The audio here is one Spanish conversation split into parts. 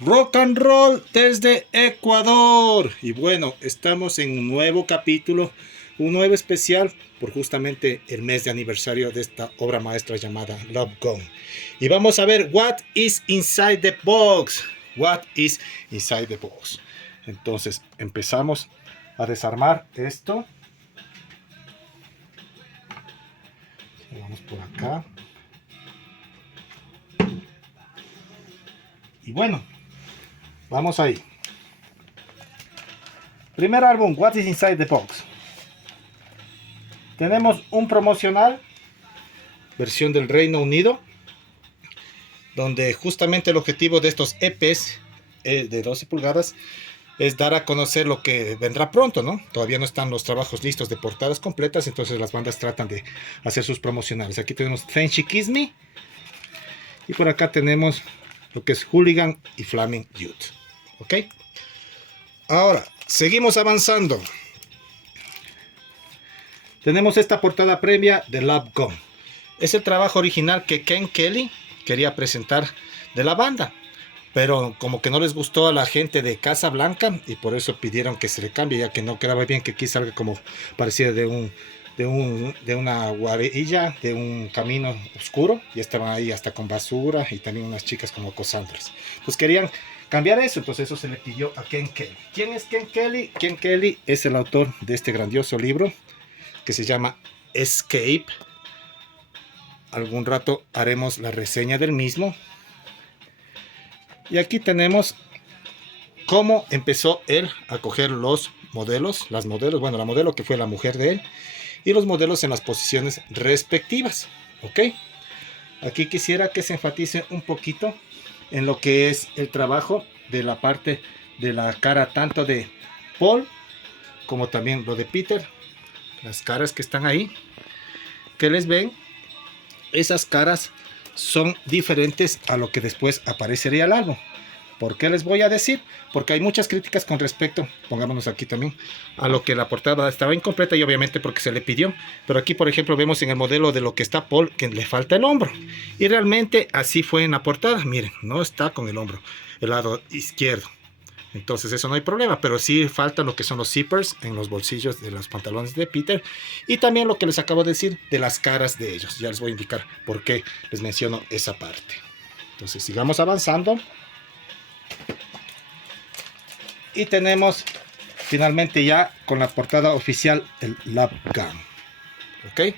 Rock and roll desde Ecuador. Y bueno, estamos en un nuevo capítulo, un nuevo especial por justamente el mes de aniversario de esta obra maestra llamada Love Gun. Y vamos a ver what is inside the box. What is inside the box. Entonces empezamos a desarmar esto. Vamos por acá. Y bueno, vamos ahí. Primer álbum, What is Inside the Box. Tenemos un promocional, versión del Reino Unido, donde justamente el objetivo de estos EPs de 12 pulgadas es dar a conocer lo que vendrá pronto, ¿no? Todavía no están los trabajos listos de portadas completas, entonces las bandas tratan de hacer sus promocionales. Aquí tenemos Then She Kissed Me, y por acá tenemos lo que es Hooligan y Flaming Youth. ¿Ok? Ahora, seguimos avanzando. Tenemos esta portada previa de Love Gun. Es el trabajo original que Ken Kelly quería presentar de la banda, pero como que no les gustó a la gente de Casa Blanca y por eso pidieron que se le cambie, ya que no quedaba bien que aquí salga como parecía de una guarilla, de un camino oscuro, y estaban ahí hasta con basura y también unas chicas como acosándoles. Pues querían cambiar eso, entonces eso se le pidió a Ken Kelly. ¿Quién es Ken Kelly? Ken Kelly es el autor de este grandioso libro que se llama Escape. Algún rato haremos la reseña del mismo. Y aquí tenemos cómo empezó él a coger los modelos, la modelo que fue la mujer de él, y los modelos en las posiciones respectivas. ¿Ok? Aquí quisiera que se enfatice un poquito en lo que es el trabajo de la parte de la cara, tanto de Paul como también lo de Peter. Las caras que están ahí, que les ven, esas caras son diferentes a lo que después aparecería el álbum. ¿Por qué les voy a decir? Porque hay muchas críticas con respecto, pongámonos aquí también, a lo que la portada estaba incompleta y obviamente porque se le pidió. Pero aquí, por ejemplo, vemos en el modelo de lo que está Paul que le falta el hombro. Y realmente así fue en la portada. Miren, no está con el hombro, el lado izquierdo. Entonces eso no hay problema, pero sí faltan lo que son los zippers en los bolsillos de los pantalones de Peter. Y también lo que les acabo de decir de las caras de ellos. Ya les voy a indicar por qué les menciono esa parte. Entonces sigamos avanzando. Y tenemos finalmente ya con la portada oficial el Love Gun. ¿Ok?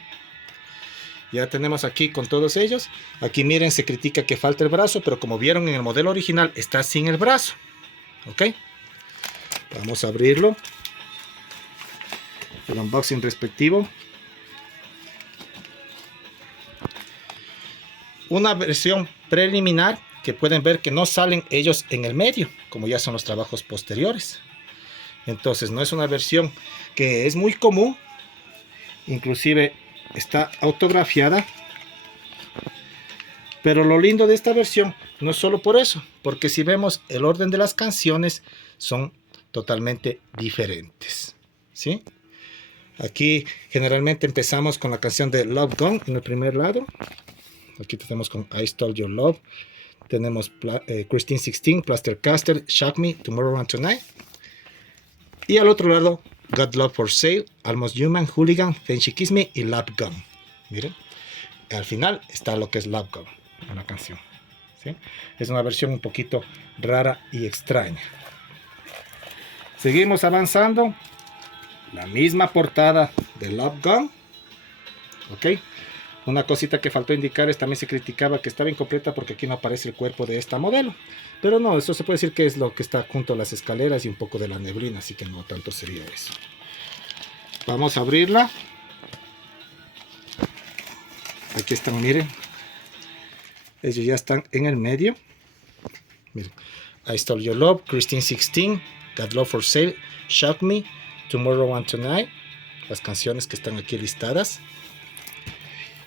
Ya tenemos aquí con todos ellos. Aquí miren, se critica que falta el brazo, pero como vieron en el modelo original está sin el brazo. ¿Ok? Vamos a abrirlo. El unboxing respectivo. Una versión preliminar que pueden ver que no salen ellos en el medio, como ya son los trabajos posteriores. Entonces no es una versión que es muy común. Inclusive está autografiada. Pero lo lindo de esta versión no es solo por eso, porque si vemos el orden de las canciones son totalmente diferentes, ¿sí? Aquí generalmente empezamos con la canción de Love Gun en el primer lado. Aquí tenemos con I Stole Your Love. Tenemos Christine 16, Plaster Caster, Shock Me, Tomorrow and Tonight. Y al otro lado, Got Love for Sale, Almost Human, Hooligan, Then She Kissed Me y Love Gun. Miren, al final está lo que es Love Gun en la canción, ¿sí? Es una versión un poquito rara y extraña. Seguimos avanzando. La misma portada de Love Gun. Ok. Una cosita que faltó indicar es también se criticaba que estaba incompleta porque aquí no aparece el cuerpo de esta modelo. Pero no, eso se puede decir que es lo que está junto a las escaleras y un poco de la neblina, así que no tanto sería eso. Vamos a abrirla. Aquí están, miren. Ellos ya están en el medio. Miren. I Stole Your Love, Christine 16, Got Love for Sale, Shock Me, Tomorrow and Tonight. Las canciones que están aquí listadas.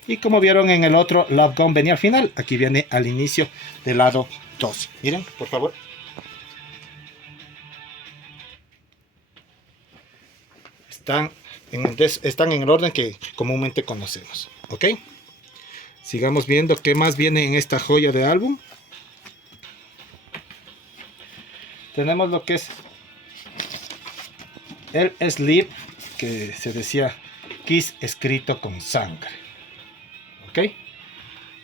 Y como vieron en el otro, Love Gun venía al final. Aquí viene al inicio del lado 2. Miren, por favor. Están en el orden que comúnmente conocemos. ¿Ok? Sigamos viendo qué más viene en esta joya de álbum. tenemos lo que es el sleeve, que se decía Kiss escrito con sangre. Ok,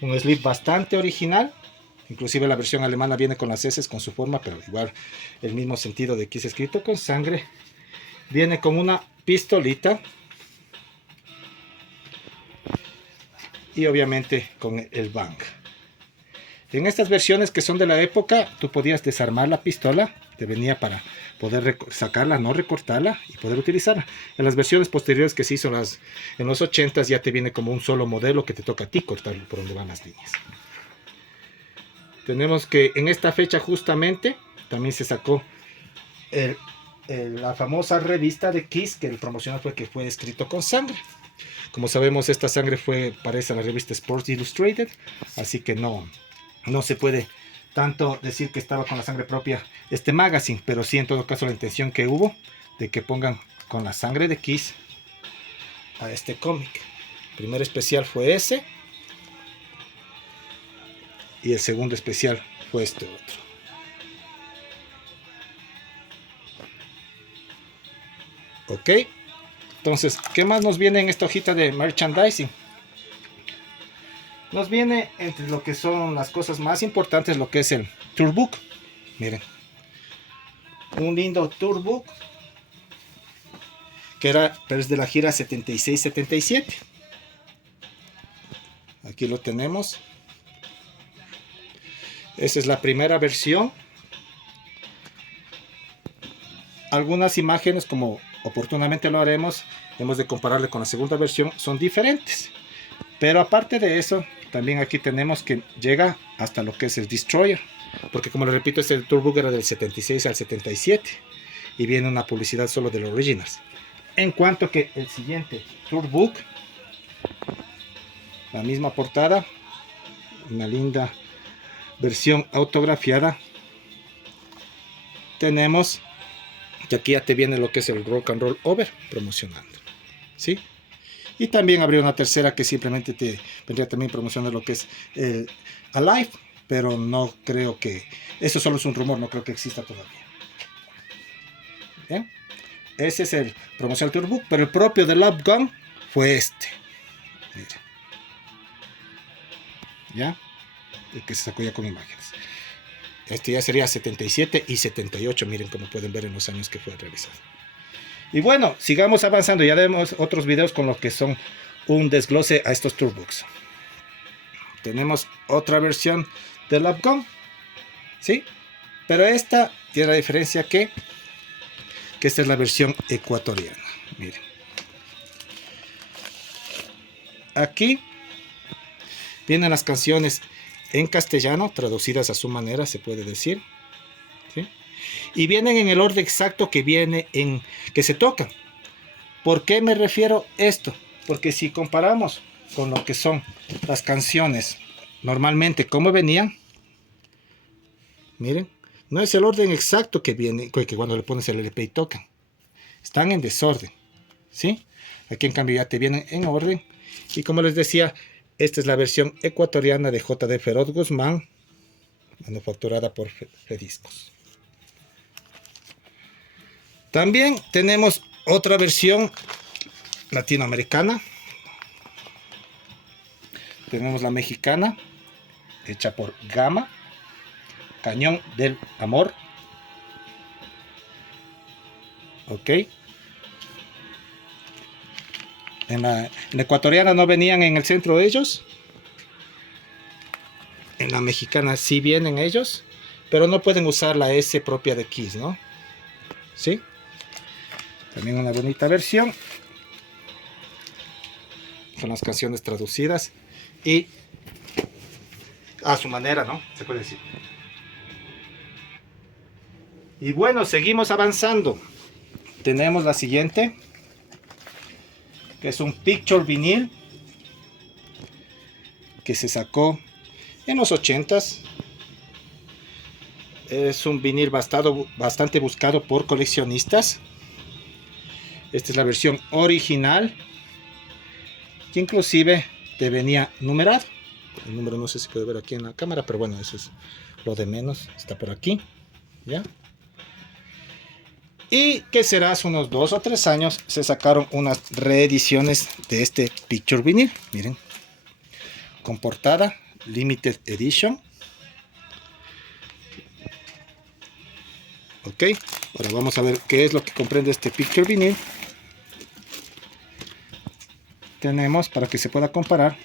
un sleeve bastante original. Inclusive la versión alemana viene con las S con su forma, pero igual el mismo sentido de Kiss escrito con sangre. Viene con una pistolita y obviamente con el bang. En estas versiones que son de la época, tú podías desarmar la pistola, te venía para poder sacarla, no recortarla y poder utilizarla. En las versiones posteriores que se hizo en los 80s ya te viene como un solo modelo que te toca a ti cortar por donde van las líneas. Tenemos que en esta fecha justamente también se sacó la famosa revista de Kiss, que el promocional fue que fue escrito con sangre. Como sabemos, esta sangre parece a la revista Sports Illustrated, así que no se puede tanto decir que estaba con la sangre propia este magazine, pero sí en todo caso la intención que hubo de que pongan con la sangre de Kiss a este cómic. El primer especial fue ese y el segundo especial fue este otro. Ok, entonces, ¿qué más nos viene en esta hojita de merchandising? Nos viene entre lo que son las cosas más importantes, lo que es el Tourbook. Miren, un lindo Tourbook que era de la gira 76-77. Aquí lo tenemos. Esa es la primera versión. Algunas imágenes, como oportunamente lo haremos, hemos de compararle con la segunda versión, son diferentes. Pero aparte de eso, también aquí tenemos que llega hasta lo que es el Destroyer. Porque como les repito, este Tourbook era del 76 al 77. Y viene una publicidad solo del Originals. En cuanto que el siguiente Tourbook, la misma portada, una linda versión autografiada. Tenemos que aquí ya te viene lo que es el Rock and Roll Over promocionando, ¿sí? Y también habría una tercera que simplemente te vendría también promocionando lo que es el Alive, pero no creo que, eso solo es un rumor, no creo que exista todavía. ¿Bien? Ese es el promocional Tourbook, pero el propio de Love Gun fue este. Mira. ¿Ya? El que se sacó ya con imágenes. Este ya sería 77 y 78, miren como pueden ver en los años que fue realizado. Y bueno, sigamos avanzando, ya vemos otros videos con lo que son un desglose a estos Tourbooks. Tenemos otra versión de Love Gun, ¿sí? Pero esta tiene la diferencia que esta es la versión ecuatoriana. Miren. Aquí vienen las canciones en castellano, traducidas a su manera, se puede decir, ¿sí? Y vienen en el orden exacto que que se tocan. ¿Por qué me refiero a esto? Porque si comparamos con lo que son las canciones normalmente como venían, miren, no es el orden exacto que viene, que cuando le pones el LP y tocan. Están en desorden, ¿sí? Aquí en cambio ya te vienen en orden. Y como les decía, esta es la versión ecuatoriana de J.D. Feroz Guzmán, manufacturada por Fediscos. También tenemos otra versión latinoamericana. Tenemos la mexicana, hecha por Gama, Cañón del Amor. Ok. En la ecuatoriana no venían en el centro ellos. En la mexicana sí vienen ellos, pero no pueden usar la S propia de Kiss, ¿no? ¿Sí? También una bonita versión. Con las canciones traducidas y a su manera, ¿no? Se puede decir. Y bueno, seguimos avanzando. Tenemos la siguiente, que es un picture vinil que se sacó en los 80s. Es un vinil bastante buscado por coleccionistas. Esta es la versión original, que inclusive te venía numerado. El número no sé si puede ver aquí en la cámara, pero bueno, eso es lo de menos. Está por aquí, ¿ya? Y que será hace unos 2 o 3 años se sacaron unas reediciones de este picture vinyl. Miren, con portada Limited Edition. Ok, ahora vamos a ver qué es lo que comprende este picture vinyl. Tenemos, para que se pueda comparar,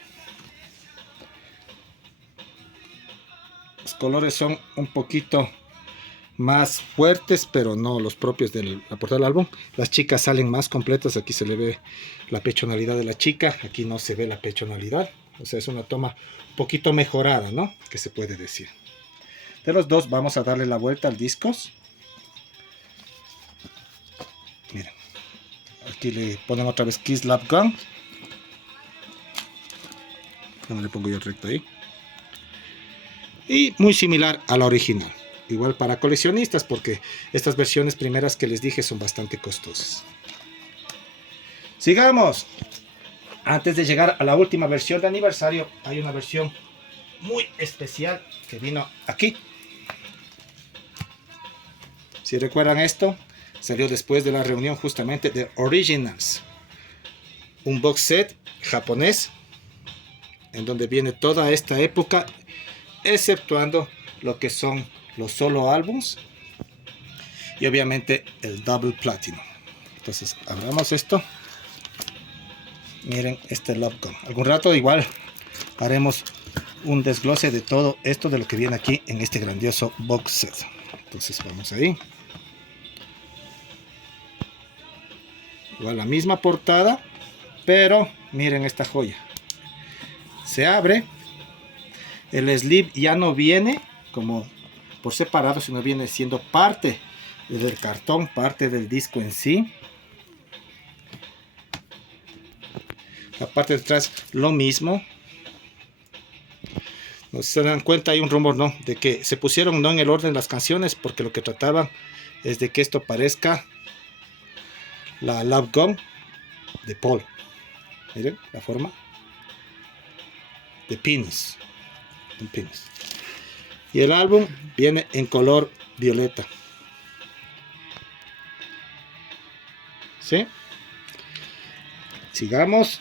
los colores son un poquito más fuertes, pero no los propios de la portada del álbum. Las chicas salen más completas. Aquí se le ve la pechonalidad de la chica, aquí no se ve la pechonalidad, o sea, es una toma un poquito mejorada, ¿no? Que se puede decir. De los dos vamos a darle la vuelta al discos. Miren, aquí le ponen otra vez Kiss Love Gun. ¿Cómo le pongo yo recto ahí? Y muy similar a la original. Igual para coleccionistas, porque estas versiones primeras que les dije son bastante costosas. Sigamos. Antes de llegar a la última versión de aniversario, hay una versión muy especial que vino aquí. Si recuerdan, esto salió después de la reunión justamente de Originals, un box set japonés en donde viene toda esta época, exceptuando lo que son los solo álbums y obviamente el double platinum. Entonces abramos esto. Miren este Love Gun. Algún rato igual haremos un desglose de todo esto, de lo que viene aquí en este grandioso box set. Entonces vamos ahí. Igual la misma portada, pero miren esta joya. Se abre. El sleeve ya no viene como por separado, sino viene siendo parte del cartón, parte del disco en sí. La parte de atrás lo mismo. No se dan cuenta, hay un rumor, ¿no?, de que se pusieron no en el orden las canciones, porque lo que trataban es de que esto parezca la Love Gun de Paul. Miren la forma de pines. Y el álbum viene en color violeta. ¿Sí? Sigamos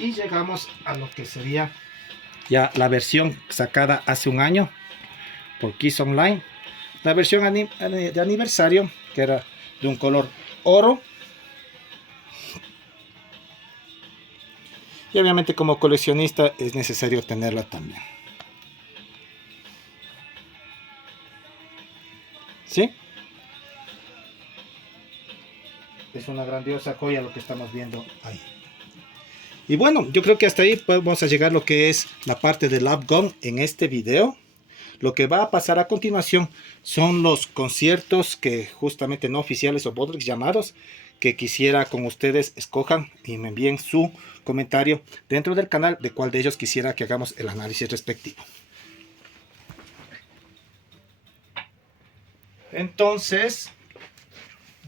y llegamos a lo que sería ya la versión sacada hace un año por Kiss Online. La versión de aniversario, que era de un color oro. Y obviamente como coleccionista es necesario tenerla también. ¿Sí? Es una grandiosa joya lo que estamos viendo ahí. Y bueno, yo creo que hasta ahí podemos llegar lo que es la parte de Love Gun en este video. Lo que va a pasar a continuación son los conciertos que justamente no oficiales o bootlegs llamados, que quisiera con ustedes escojan y me envíen su comentario dentro del canal de cuál de ellos quisiera que hagamos el análisis respectivo. Entonces,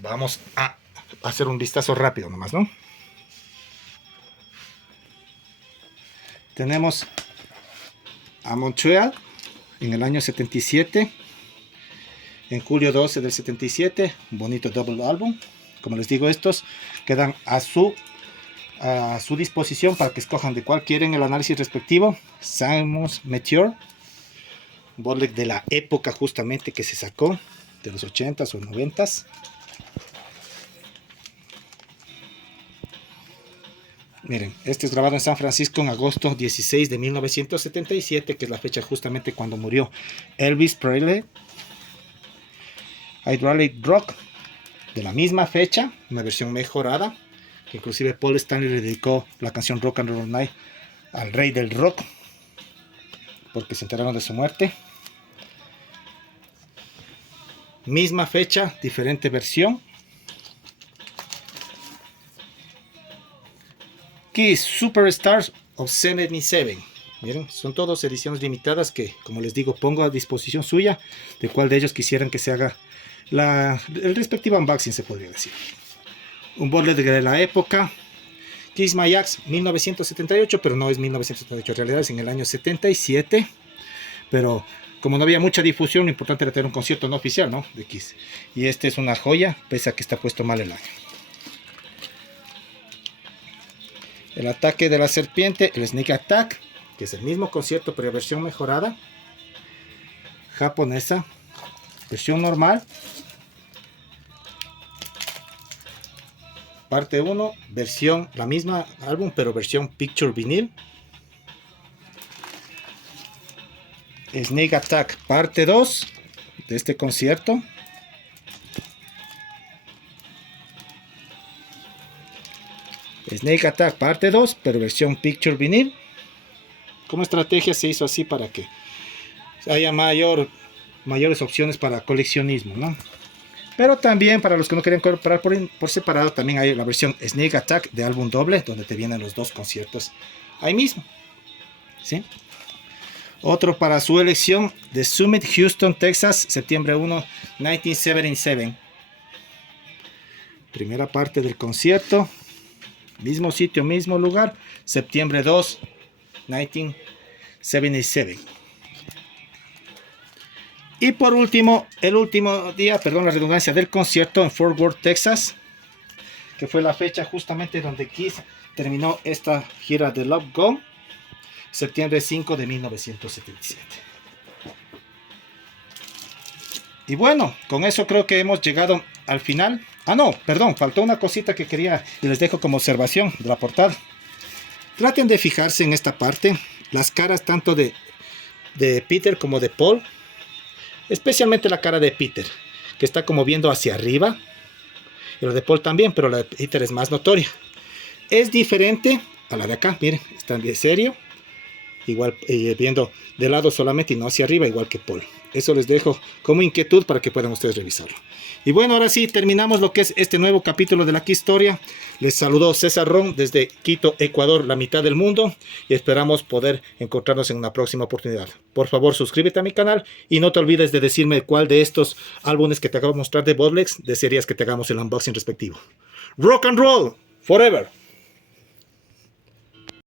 vamos a hacer un vistazo rápido nomás, ¿no? Tenemos a Montreal en el año 77, en julio 12 del 77, un bonito double álbum. Como les digo, estos quedan a su disposición para que escojan de cuál quieren el análisis respectivo. Simon's Meteor, un bootleg de la época justamente que se sacó, de los 80s o 90s. Miren, este es grabado en San Francisco en agosto 16 de 1977, que es la fecha justamente cuando murió Elvis Presley. Hydraulic Rock, de la misma fecha, una versión mejorada, que inclusive Paul Stanley le dedicó la canción Rock and Roll Night al rey del rock, porque se enteraron de su muerte. Misma fecha, diferente versión. Kiss Superstars of 77. Miren, son todas ediciones limitadas que, como les digo, pongo a disposición suya de cuál de ellos quisieran que se haga el respectivo unboxing, se podría decir. Un bootleg de la época. Kiss My Axe 1978, pero no es 1978, en realidad es en el año 77. Pero como no había mucha difusión, lo importante era tener un concierto no oficial, ¿no? De Kiss. Y este es una joya, pese a que está puesto mal el año. El ataque de la serpiente, el Snake Attack, que es el mismo concierto pero versión mejorada, japonesa, versión normal, parte 1, versión, la misma álbum pero versión Picture Vinyl. Snake Attack parte 2 de este concierto. Snake Attack parte 2, pero versión Picture Vinyl. Como estrategia se hizo así para que haya mayores opciones para coleccionismo, ¿no? Pero también para los que no querían comprar por separado, también hay la versión Snake Attack de álbum doble, donde te vienen los dos conciertos ahí mismo, ¿sí? Otro para su elección, The Summit, Houston, Texas, septiembre 1, 1977. Primera parte del concierto, mismo sitio, mismo lugar, septiembre 2, 1977. Y por último, el último día, perdón la redundancia, del concierto en Fort Worth, Texas, que fue la fecha justamente donde Kiss terminó esta gira de Love Gone, septiembre 5 de 1977. Y bueno, con eso creo que hemos llegado al final. Ah, no, perdón, faltó una cosita que quería y les dejo como observación de la portada. Traten de fijarse en esta parte, las caras tanto de Peter como de Paul, especialmente la cara de Peter, que está como viendo hacia arriba, y la de Paul también, pero la de Peter es más notoria. Es diferente a la de acá, miren, está bien serio, igual viendo de lado solamente y no hacia arriba, igual que Paul. Eso les dejo como inquietud para que puedan ustedes revisarlo. Y bueno, ahora sí, terminamos lo que es este nuevo capítulo de la Historia. Les saludó César Ron desde Quito, Ecuador, la mitad del mundo. Y esperamos poder encontrarnos en una próxima oportunidad. Por favor, suscríbete a mi canal y no te olvides de decirme cuál de estos álbumes que te acabo de mostrar de Bootlegs desearías que te hagamos el unboxing respectivo. Rock and roll, forever.